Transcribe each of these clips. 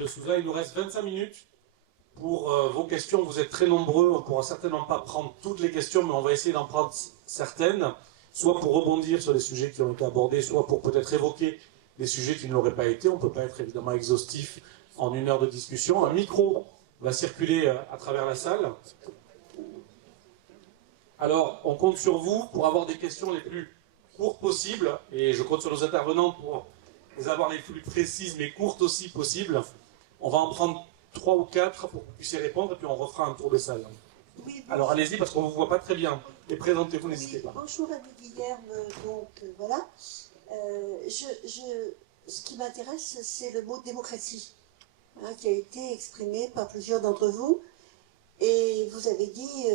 De Souza, il nous reste 25 minutes pour vos questions. Vous êtes très nombreux, on ne pourra certainement pas prendre toutes les questions, mais on va essayer d'en prendre certaines, soit pour rebondir sur les sujets qui ont été abordés, soit pour peut-être évoquer des sujets qui ne l'auraient pas été. On ne peut pas être évidemment exhaustif en une heure de discussion. Un micro va circuler à travers la salle. Alors, on compte sur vous pour avoir des questions les plus courtes possibles, et je compte sur nos intervenants pour les avoir les plus précises mais courtes aussi possibles. On va en prendre 3 ou 4 pour que vous puissiez répondre, et puis on refera un tour de salle. Oui, alors allez-y, parce qu'on ne vous voit pas très bien. Et présentez-vous, n'hésitez pas. Bonjour Annie Guilherme, voilà. Ce qui m'intéresse, c'est le mot démocratie, hein, qui a été exprimé par plusieurs d'entre vous. Et vous avez dit,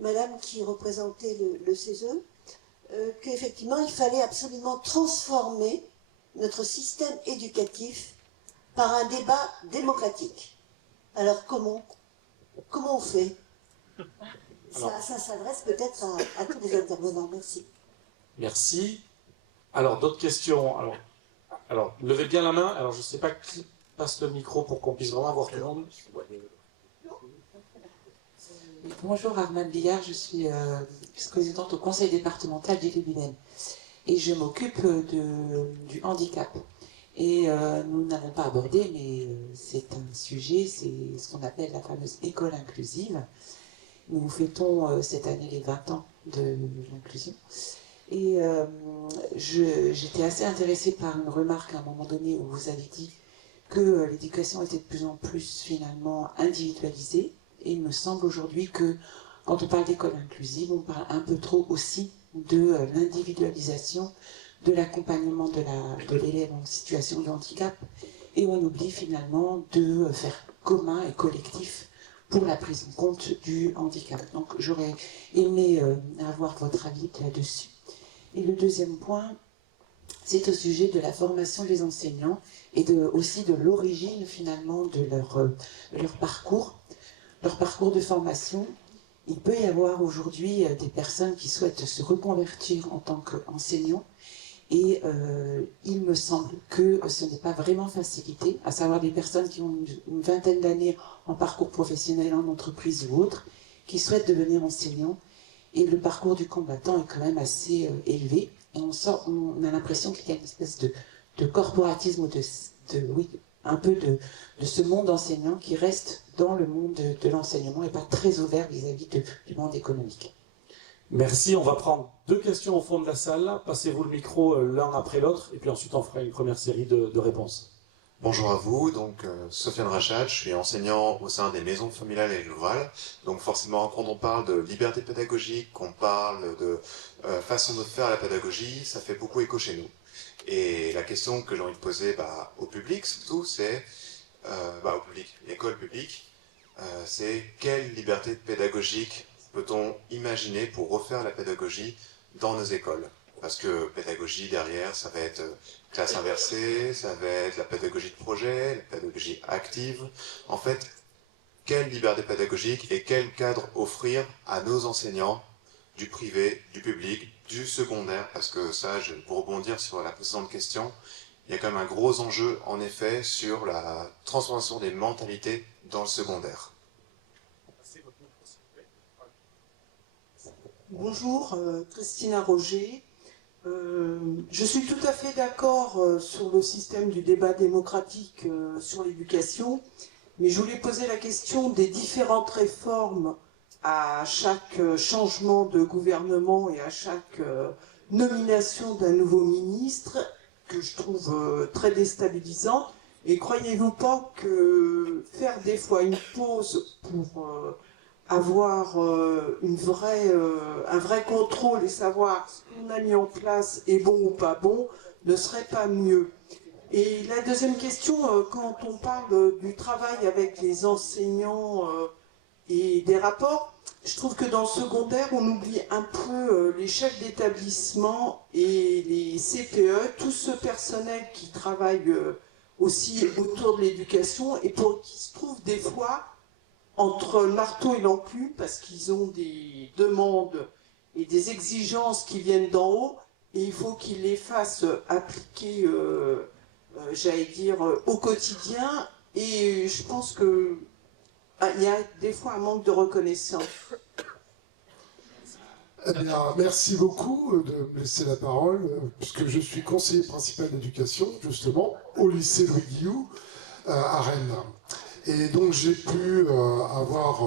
madame qui représentait le CESE, qu'effectivement il fallait absolument transformer notre système éducatif par un débat démocratique. Alors comment on fait? Ça s'adresse peut-être à tous les intervenants. Merci. Merci. Alors, d'autres questions? Alors, levez bien la main. Alors, je ne sais pas qui passe le micro pour qu'on puisse vraiment voir tout le monde. Bonjour, Armande Billard, je suis vice-présidente au conseil départemental d'Ille-et-Vilaine et je m'occupe du handicap. Et nous n'avons pas abordé, mais c'est un sujet, c'est ce qu'on appelle la fameuse école inclusive. Nous fêtons cette année les 20 ans de l'inclusion. Et j'étais assez intéressée par une remarque à un moment donné où vous avez dit que l'éducation était de plus en plus finalement individualisée. Et il me semble aujourd'hui que quand on parle d'école inclusive, on parle un peu trop aussi de l'individualisation, de l'accompagnement de l'élève en situation de handicap, et on oublie finalement de faire commun et collectif pour la prise en compte du handicap. Donc j'aurais aimé avoir votre avis là-dessus. Et le deuxième point, c'est au sujet de la formation des enseignants et aussi de l'origine finalement de leur parcours de formation. Il peut y avoir aujourd'hui des personnes qui souhaitent se reconvertir en tant qu'enseignants, et il me semble que ce n'est pas vraiment facilité, à savoir des personnes qui ont une vingtaine d'années en parcours professionnel en entreprise ou autre, qui souhaitent devenir enseignants, et le parcours du combattant est quand même assez élevé, et on a l'impression qu'il y a une espèce de corporatisme, un peu de ce monde enseignant qui reste dans le monde de l'enseignement et pas très ouvert vis-à-vis du monde économique. Merci, on va prendre 2 questions au fond de la salle. Passez-vous le micro l'un après l'autre, et puis ensuite on fera une première série de réponses. Bonjour à vous, donc Sofiane Rachat, je suis enseignant au sein des maisons familiales et rurales. Donc forcément, quand on parle de liberté pédagogique, qu'on parle de façon de faire la pédagogie, ça fait beaucoup écho chez nous. Et la question que j'ai envie de poser au public surtout, c'est, au public, l'école publique, c'est quelle liberté pédagogique peut-on imaginer pour refaire la pédagogie dans nos écoles? Parce que pédagogie derrière, ça va être classe inversée, ça va être la pédagogie de projet, la pédagogie active. En fait, quelle liberté pédagogique et quel cadre offrir à nos enseignants du privé, du public, du secondaire? Parce que ça, pour rebondir sur la précédente question, il y a quand même un gros enjeu, en effet, sur la transformation des mentalités dans le secondaire. Bonjour, Christina Roger. Je suis tout à fait d'accord sur le système du débat démocratique sur l'éducation, mais je voulais poser la question des différentes réformes à chaque changement de gouvernement et à chaque nomination d'un nouveau ministre, que je trouve très déstabilisant. Et croyez-vous pas que faire des fois une pause pour avoir un vrai contrôle et savoir ce qu'on a mis en place est bon ou pas bon, ne serait pas mieux? Et la deuxième question, quand on parle du travail avec les enseignants et des rapports, je trouve que dans le secondaire, on oublie un peu les chefs d'établissement et les CPE, tout ce personnel qui travaille aussi autour de l'éducation et qui se trouve des fois entre le marteau et l'enclume, parce qu'ils ont des demandes et des exigences qui viennent d'en haut, et il faut qu'ils les fassent appliquer j'allais dire, au quotidien. Et je pense que il y a des fois un manque de reconnaissance. Eh bien, merci beaucoup de me laisser la parole, puisque je suis conseiller principal d'éducation, justement, au lycée Louis Guillou, à Rennes. Et donc, j'ai pu avoir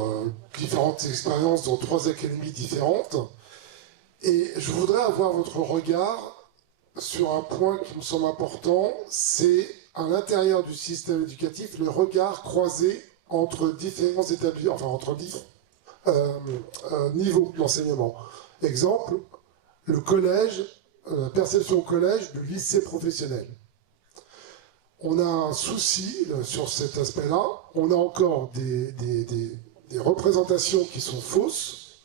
différentes expériences dans 3 académies différentes. Et je voudrais avoir votre regard sur un point qui me semble important, c'est à l'intérieur du système éducatif, le regard croisé entre différents établissements, enfin entre différents niveaux d'enseignement. Exemple, le collège, la perception au collège du lycée professionnel. On a un souci sur cet aspect-là. On a encore des représentations qui sont fausses.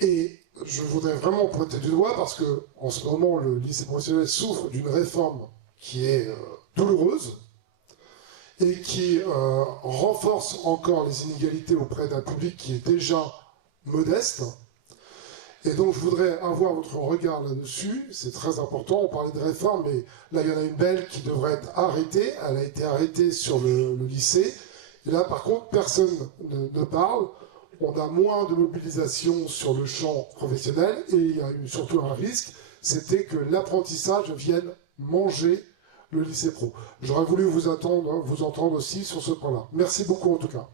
Et je voudrais vraiment pointer du doigt parce que en ce moment, le lycée professionnel souffre d'une réforme qui est douloureuse et qui renforce encore les inégalités auprès d'un public qui est déjà modeste. Et donc, je voudrais avoir votre regard là-dessus. C'est très important. On parlait de réforme, mais là, il y en a une belle qui devrait être arrêtée. Elle a été arrêtée sur le lycée. Et là, par contre, personne ne parle. On a moins de mobilisation sur le champ professionnel. Et il y a eu surtout un risque, c'était que l'apprentissage vienne manger le lycée pro. J'aurais voulu vous entendre aussi sur ce point-là. Merci beaucoup, en tout cas.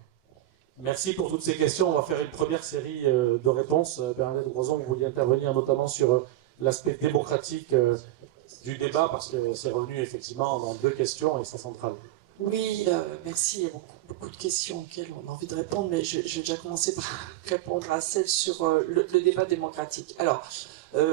Merci pour toutes ces questions. On va faire une première série de réponses. Bernadette Groison, vous vouliez intervenir notamment sur l'aspect démocratique du débat, parce que c'est revenu effectivement dans 2 questions et c'est central. Oui, merci. Il y a beaucoup de questions auxquelles on a envie de répondre, mais je vais déjà commencer par répondre à celle sur le débat démocratique. Alors,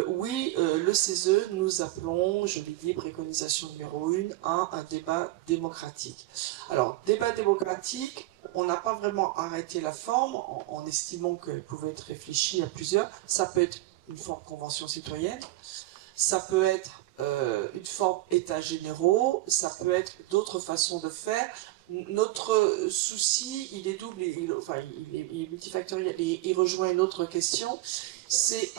oui, le CESE, nous appelons, je l'ai dit, préconisation numéro 1, à un débat démocratique. Alors, débat démocratique, on n'a pas vraiment arrêté la forme en estimant qu'elle pouvait être réfléchie à plusieurs. Ça peut être une forme convention citoyenne, ça peut être une forme états généraux, ça peut être d'autres façons de faire. Notre souci, il est double, il est multifactoriel, et il rejoint une autre question. C'est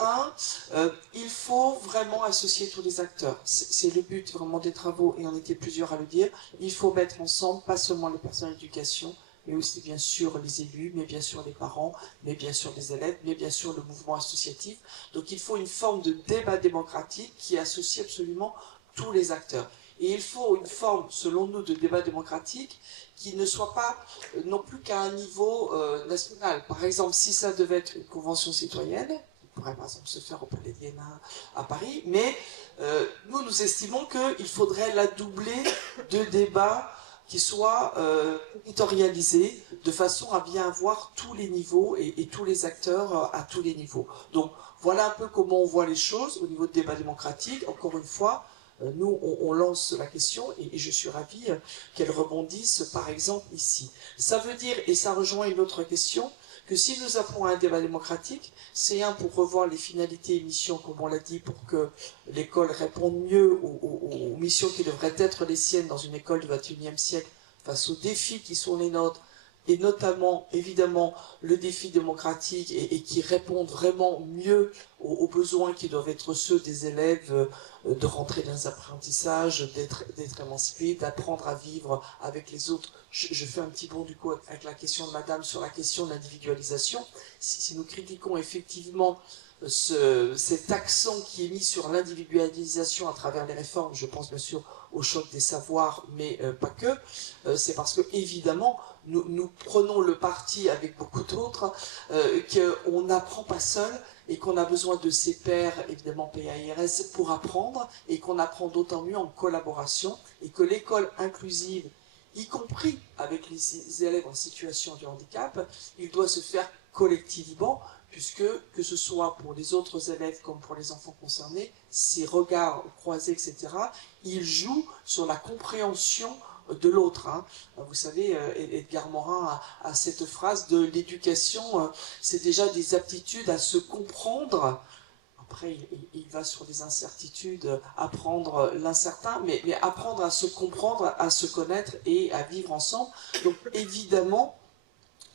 il faut vraiment associer tous les acteurs. C'est le but vraiment des travaux, et on était plusieurs à le dire. Il faut mettre ensemble, pas seulement les personnes d'éducation, mais aussi bien sûr les élus, mais bien sûr les parents, mais bien sûr les élèves, mais bien sûr le mouvement associatif. Donc il faut une forme de débat démocratique qui associe absolument tous les acteurs. Et il faut une forme, selon nous, de débat démocratique qui ne soit pas non plus qu'à un niveau national. Par exemple, si ça devait être une convention citoyenne, qui pourrait par exemple se faire au Palais d'Iéna à Paris, mais nous estimons qu'il faudrait la doubler de débats qui soit territorialisé de façon à bien avoir tous les niveaux et tous les acteurs à tous les niveaux. Donc voilà un peu comment on voit les choses au niveau de débat démocratique. Encore une fois, nous on lance la question et je suis ravi qu'elle rebondisse par exemple ici. Ça veut dire, et ça rejoint une autre question, que si nous appelons à un débat démocratique, c'est pour revoir les finalités et missions, comme on l'a dit, pour que l'école réponde mieux aux missions qui devraient être les siennes dans une école du XXIe siècle, face aux défis qui sont les nôtres, et notamment, évidemment, le défi démocratique, et qui répondent vraiment mieux aux besoins qui doivent être ceux des élèves, de rentrer dans les apprentissages, d'être émancipés, d'apprendre à vivre avec les autres. Je fais un petit bond du coup avec la question de madame sur la question de l'individualisation. Si nous critiquons effectivement cet accent qui est mis sur l'individualisation à travers les réformes, je pense bien sûr au choc des savoirs, mais pas que, c'est parce que évidemment nous prenons le parti avec beaucoup d'autres qu'on n'apprend pas seul et qu'on a besoin de ses pairs, évidemment PAIRS, pour apprendre, et qu'on apprend d'autant mieux en collaboration, et que l'école inclusive, y compris avec les élèves en situation de handicap, il doit se faire collectivement, puisque, que ce soit pour les autres élèves comme pour les enfants concernés, ces regards croisés, etc., ils jouent sur la compréhension de l'autre. Vous savez, Edgar Morin a cette phrase de l'éducation, c'est déjà des aptitudes à se comprendre. Après, il va sur des incertitudes, apprendre l'incertain, mais apprendre à se comprendre, à se connaître et à vivre ensemble. Donc évidemment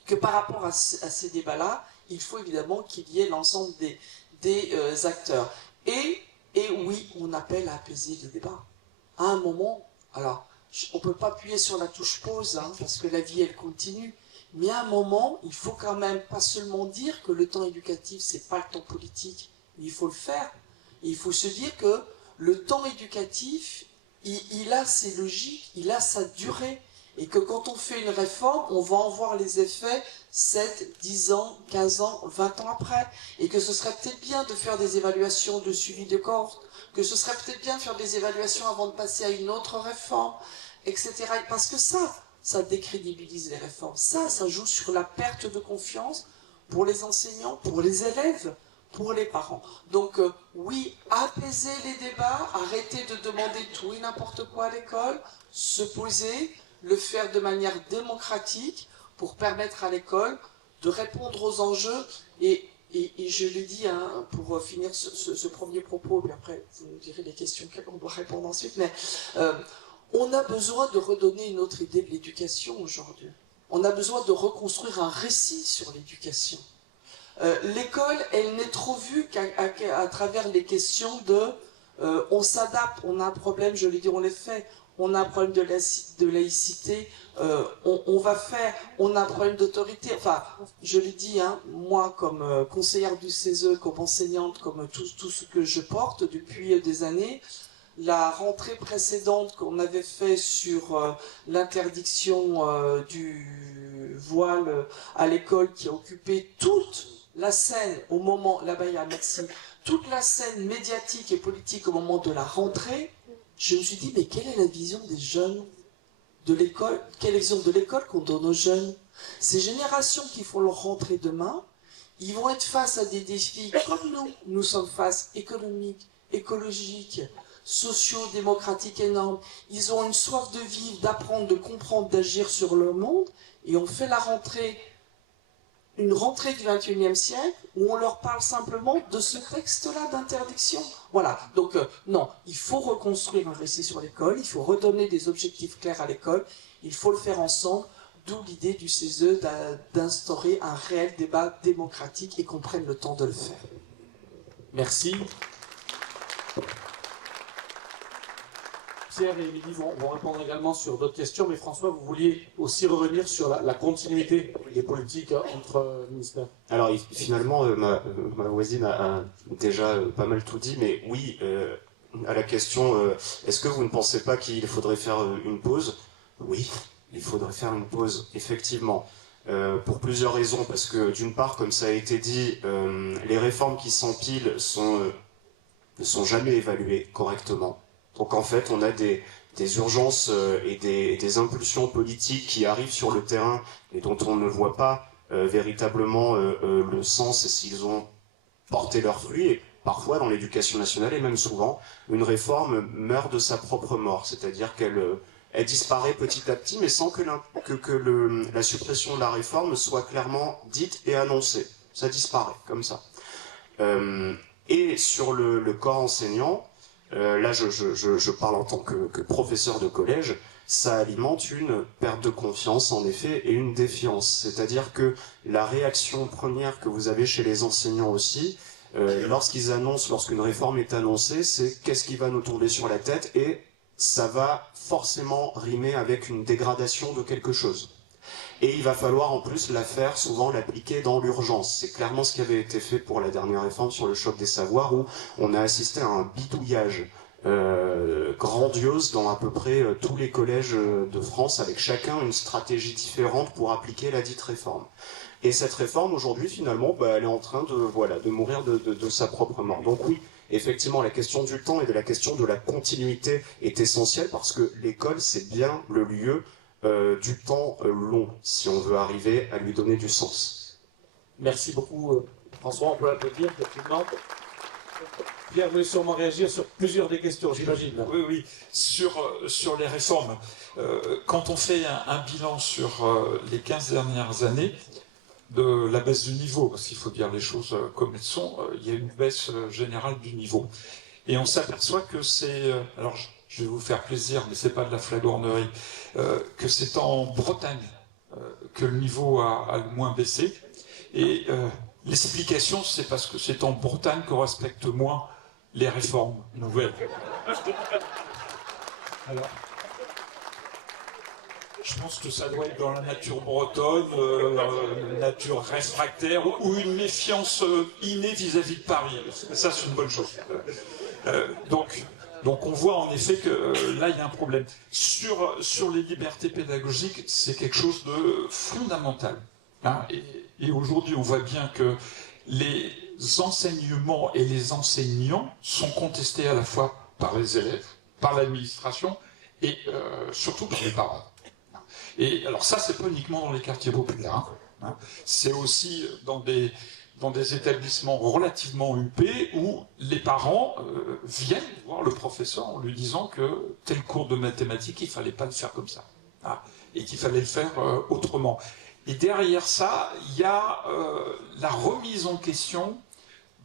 que par rapport à ces débats-là, il faut évidemment qu'il y ait l'ensemble des acteurs. Et oui, on appelle à apaiser les débats. À un moment, Alors, on ne peut pas appuyer sur la touche pause, hein, parce que la vie, elle continue. Mais à un moment, il faut quand même pas seulement dire que le temps éducatif, c'est pas le temps politique, mais il faut le faire. Et il faut se dire que le temps éducatif, il a ses logiques, il a sa durée. Et que quand on fait une réforme, on va en voir les effets 7, 10 ans, 15 ans, 20 ans après. Et que ce serait peut-être bien de faire des évaluations de suivi de cohorte, que ce serait peut-être bien de faire des évaluations avant de passer à une autre réforme, etc. Parce que ça décrédibilise les réformes. Ça joue sur la perte de confiance pour les enseignants, pour les élèves, pour les parents. Donc oui, apaiser les débats, arrêter de demander tout et n'importe quoi à l'école, se poser, le faire de manière démocratique pour permettre à l'école de répondre aux enjeux. Et je le dis, hein, pour finir ce premier propos, puis après vous nous direz les questions qu'on doit répondre ensuite, mais on a besoin de redonner une autre idée de l'éducation aujourd'hui. On a besoin de reconstruire un récit sur l'éducation. L'école, elle n'est trop vue qu'à travers les questions de on s'adapte, on a un problème, je l'ai dit, on les fait, on a un problème de laïcité, on va faire, on a un problème d'autorité. Enfin, je l'ai dit, hein, moi comme conseillère du CESE, comme enseignante, comme tout ce que je porte depuis des années, la rentrée précédente qu'on avait fait sur l'interdiction du voile à l'école qui a occupé toute la scène au moment, là-bas il y a merci, toute la scène médiatique et politique au moment de la rentrée, je me suis dit, mais quelle est la vision des jeunes de l'école? Quelle est la vision de l'école qu'on donne aux jeunes? Ces générations qui font leur rentrée demain, ils vont être face à des défis comme nous sommes face, économiques, écologiques, sociaux, démocratiques énormes. Ils ont une soif de vivre, d'apprendre, de comprendre, d'agir sur le monde, et on fait la rentrée, une rentrée du XXIe siècle, où on leur parle simplement de ce texte-là d'interdiction. Voilà, donc non, il faut reconstruire un récit sur l'école, il faut redonner des objectifs clairs à l'école, il faut le faire ensemble, d'où l'idée du CESE d'instaurer un réel débat démocratique et qu'on prenne le temps de le faire. Merci. Pierre et Émilie vont répondre également sur d'autres questions, mais François, vous vouliez aussi revenir sur la continuité des politiques entre ministères. Alors finalement, ma voisine a déjà pas mal tout dit, mais oui, à la question, est-ce que vous ne pensez pas qu'il faudrait faire une pause? Oui, il faudrait faire une pause, effectivement, pour plusieurs raisons, parce que d'une part, comme ça a été dit, les réformes qui s'empilent ne sont jamais évaluées correctement. Donc en fait, on a des urgences et des impulsions politiques qui arrivent sur le terrain et dont on ne voit pas véritablement le sens et s'ils ont porté leurs fruits. Et parfois, dans l'éducation nationale, et même souvent, une réforme meurt de sa propre mort. C'est-à-dire qu'elle disparaît petit à petit, mais sans que la suppression de la réforme soit clairement dite et annoncée. Ça disparaît, comme ça. Et sur le corps enseignant, là, je parle en tant que professeur de collège, ça alimente une perte de confiance, en effet, et une défiance. C'est-à-dire que la réaction première que vous avez chez les enseignants aussi, lorsqu'une réforme est annoncée, c'est qu'est-ce qui va nous tomber sur la tête, et ça va forcément rimer avec une dégradation de quelque chose. Et il va falloir en plus souvent l'appliquer dans l'urgence. C'est clairement ce qui avait été fait pour la dernière réforme sur le choc des savoirs, où on a assisté à un bidouillage grandiose dans à peu près tous les collèges de France, avec chacun une stratégie différente pour appliquer la dite réforme. Et cette réforme, aujourd'hui, finalement, elle est en train de mourir de sa propre mort. Donc oui, effectivement, la question du temps et de la question de la continuité est essentielle, parce que l'école, c'est bien le lieu du temps long, si on veut arriver à lui donner du sens. Merci beaucoup, François. On peut l'applaudir, effectivement. Pierre voulait sûrement réagir sur plusieurs des questions, j'imagine. Oui. Sur les réformes. Quand on fait un bilan sur les 15 dernières années, de la baisse du niveau, parce qu'il faut dire les choses comme elles sont, il y a une baisse générale du niveau. Et on s'aperçoit que c'est... alors, je vais vous faire plaisir, mais c'est pas de la flagornerie, que c'est en Bretagne que le niveau a le moins baissé. Et l'explication, c'est parce que c'est en Bretagne qu'on respecte moins les réformes nouvelles. Alors, je pense que ça doit être dans la nature bretonne, nature réfractaire, ou une méfiance innée vis-à-vis de Paris. Ça, c'est une bonne chose. Donc on voit en effet que là, il y a un problème. Sur les libertés pédagogiques, c'est quelque chose de fondamental. Hein, et aujourd'hui, on voit bien que les enseignements et les enseignants sont contestés à la fois par les élèves, par l'administration et surtout par les parents. Et alors ça, c'est pas uniquement dans les quartiers populaires, hein, c'est aussi dans des établissements relativement huppés où les parents viennent voir le professeur en lui disant que tel cours de mathématiques, il fallait pas le faire comme ça, hein, et qu'il fallait le faire autrement. Et derrière ça, il y a la remise en question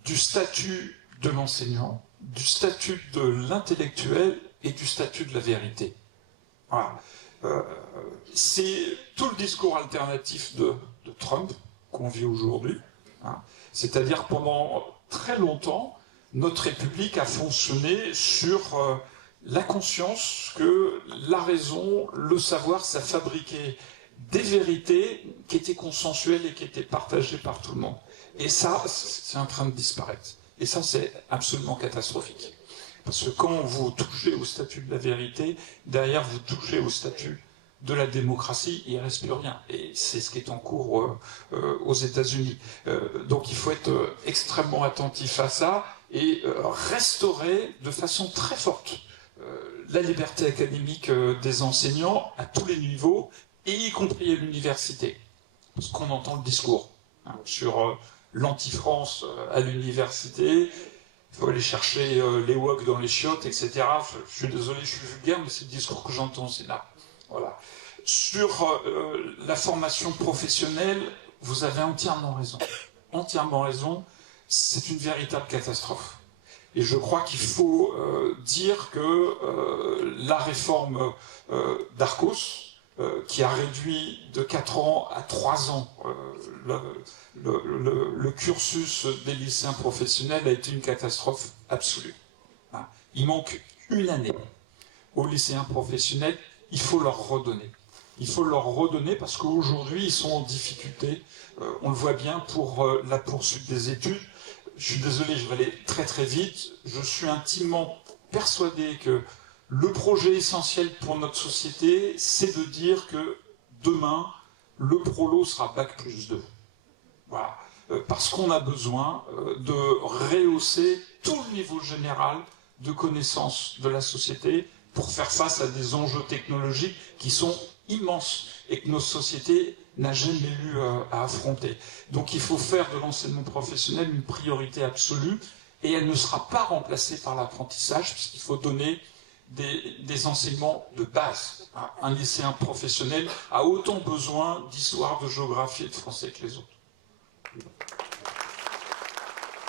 du statut de l'enseignant, du statut de l'intellectuel et du statut de la vérité. Voilà. C'est tout le discours alternatif de Trump qu'on vit aujourd'hui. Hein. C'est-à-dire pendant très longtemps, notre République a fonctionné sur la conscience que la raison, le savoir, ça fabriquait des vérités qui étaient consensuelles et qui étaient partagées par tout le monde. Et ça, c'est en train de disparaître. Et ça, c'est absolument catastrophique. Parce que quand vous touchez au statut de la vérité, derrière, vous touchez au statut de la démocratie, il ne reste plus rien. Et c'est ce qui est en cours aux États-Unis. Donc il faut être extrêmement attentif à ça et restaurer de façon très forte la liberté académique des enseignants à tous les niveaux, et y compris à l'université. Parce qu'on entend le discours hein, sur l'anti-France à l'université, il faut aller chercher les woks dans les chiottes, etc. Je suis désolé, je suis vulgaire, mais c'est le discours que j'entends au Sénat. Voilà. Sur la formation professionnelle, vous avez entièrement raison. Entièrement raison, c'est une véritable catastrophe. Et je crois qu'il faut dire que la réforme d'Arcos, qui a réduit de 4 ans à 3 ans le cursus des lycéens professionnels a été une catastrophe absolue. Il manque une année aux lycéens professionnels, il faut leur redonner. Il faut leur redonner parce qu'aujourd'hui, ils sont en difficulté, on le voit bien, pour la poursuite des études. Je suis désolé, je vais aller très très vite. Je suis intimement persuadé que le projet essentiel pour notre société, c'est de dire que demain, le prolo sera Bac+2. Voilà. Parce qu'on a besoin de rehausser tout le niveau général de connaissance de la société pour faire face à des enjeux technologiques qui sont immenses et que nos sociétés n'a jamais eu à affronter. Donc il faut faire de l'enseignement professionnel une priorité absolue et elle ne sera pas remplacée par l'apprentissage puisqu'il faut donner des enseignements de base. Un lycéen professionnel a autant besoin d'histoire, de géographie et de français que les autres.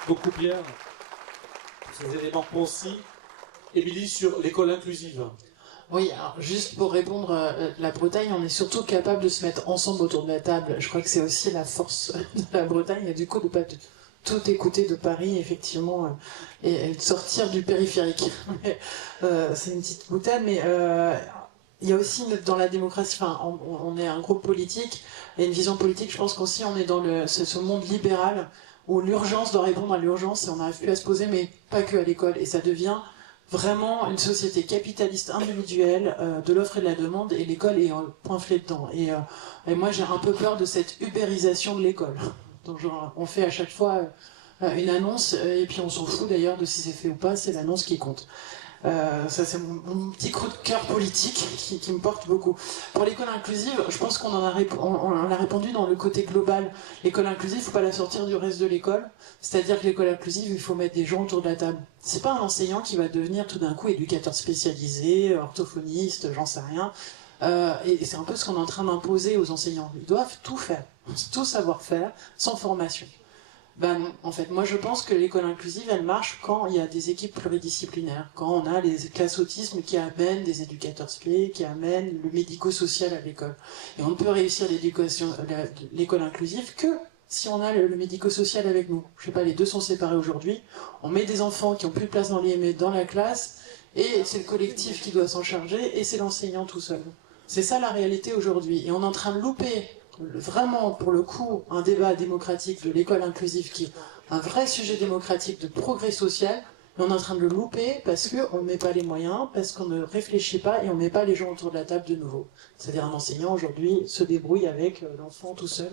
Beaucoup bien. Ces éléments concis. Émilie, sur l'école inclusive. Oui, alors juste pour répondre, la Bretagne, on est surtout capable de se mettre ensemble autour de la table. Je crois que c'est aussi la force de la Bretagne, et du coup de pas tout écouter de Paris, effectivement, et de sortir du périphérique. C'est une petite boutade, mais il y a aussi dans la démocratie, enfin, on est un groupe politique, et une vision politique, je pense qu'aussi on est dans ce monde libéral, où l'urgence doit répondre à l'urgence, et on n'arrive plus à se poser, mais pas que à l'école, et ça devient vraiment une société capitaliste individuelle de l'offre et de la demande, et l'école est poinflée dedans. Et moi j'ai un peu peur de cette ubérisation de l'école. Donc genre, on fait à chaque fois une annonce, et puis on s'en fout d'ailleurs de si c'est fait ou pas, c'est l'annonce qui compte. Ça c'est mon petit coup de cœur politique qui me porte beaucoup. Pour l'école inclusive, je pense qu'on en a répondu dans le côté global. L'école inclusive, il ne faut pas la sortir du reste de l'école. C'est-à-dire que l'école inclusive, il faut mettre des gens autour de la table. C'est pas un enseignant qui va devenir tout d'un coup éducateur spécialisé, orthophoniste, j'en sais rien. Et c'est un peu ce qu'on est en train d'imposer aux enseignants. Ils doivent tout faire, tout savoir faire, sans formation. Ben non, en fait, moi je pense que l'école inclusive, elle marche quand il y a des équipes pluridisciplinaires, quand on a les classes autisme qui amènent des éducateurs spé, qui amènent le médico-social à l'école. Et on ne peut réussir l'école inclusive que si on a le médico-social avec nous. Je sais pas, les deux sont séparés aujourd'hui. On met des enfants qui ont plus de place dans l'IME dans la classe, et c'est le collectif qui doit s'en charger, et c'est l'enseignant tout seul. C'est ça la réalité aujourd'hui. Et on est en train de louper, vraiment, pour le coup, un débat démocratique de l'école inclusive qui est un vrai sujet démocratique de progrès social. Et on est en train de le louper parce qu'on ne met pas les moyens, parce qu'on ne réfléchit pas et on ne met pas les gens autour de la table de nouveau. C'est-à-dire un enseignant aujourd'hui se débrouille avec l'enfant tout seul,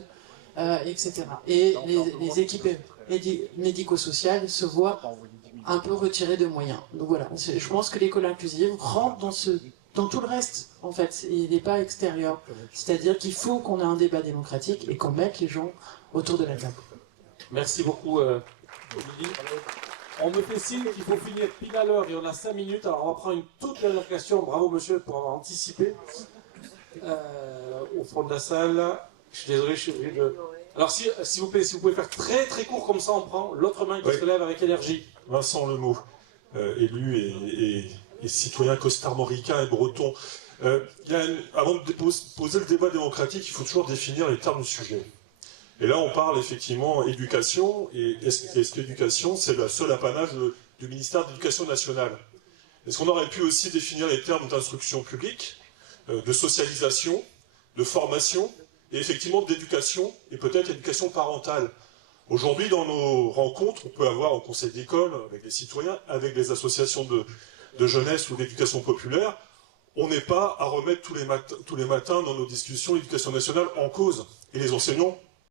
etc. Et les équipes médico-sociales se voient un peu retirées de moyens. Donc voilà, je pense que l'école inclusive rentre dans tout le reste, en fait. Il n'est pas extérieur. C'est-à-dire qu'il faut qu'on ait un débat démocratique et qu'on mette les gens autour de la table. Merci beaucoup, Émilie. On me fait signe qu'il faut finir pile à l'heure et on a 5 minutes. Alors on va prendre une toute dernière question. Bravo monsieur pour avoir anticipé. Au fond de la salle. Je suis désolé, je suis obligé de... Alors s'il vous plaît, si vous pouvez faire très très court comme ça, on prend l'autre main qui se lève avec énergie. Vincent Lemot, élu et citoyen costarmoricain et breton. Avant de poser le débat démocratique, il faut toujours définir les termes du sujet. Et là, on parle effectivement éducation, et est-ce qu'éducation, c'est le seul apanage du ministère de l'Éducation nationale? Est-ce qu'on aurait pu aussi définir les termes d'instruction publique, de socialisation, de formation, et effectivement d'éducation, et peut-être éducation parentale? Aujourd'hui, dans nos rencontres, on peut avoir au conseil d'école, avec les citoyens, avec les associations de jeunesse ou d'éducation populaire, on n'est pas à remettre tous les matins dans nos discussions l'éducation nationale en cause. Et les enseignants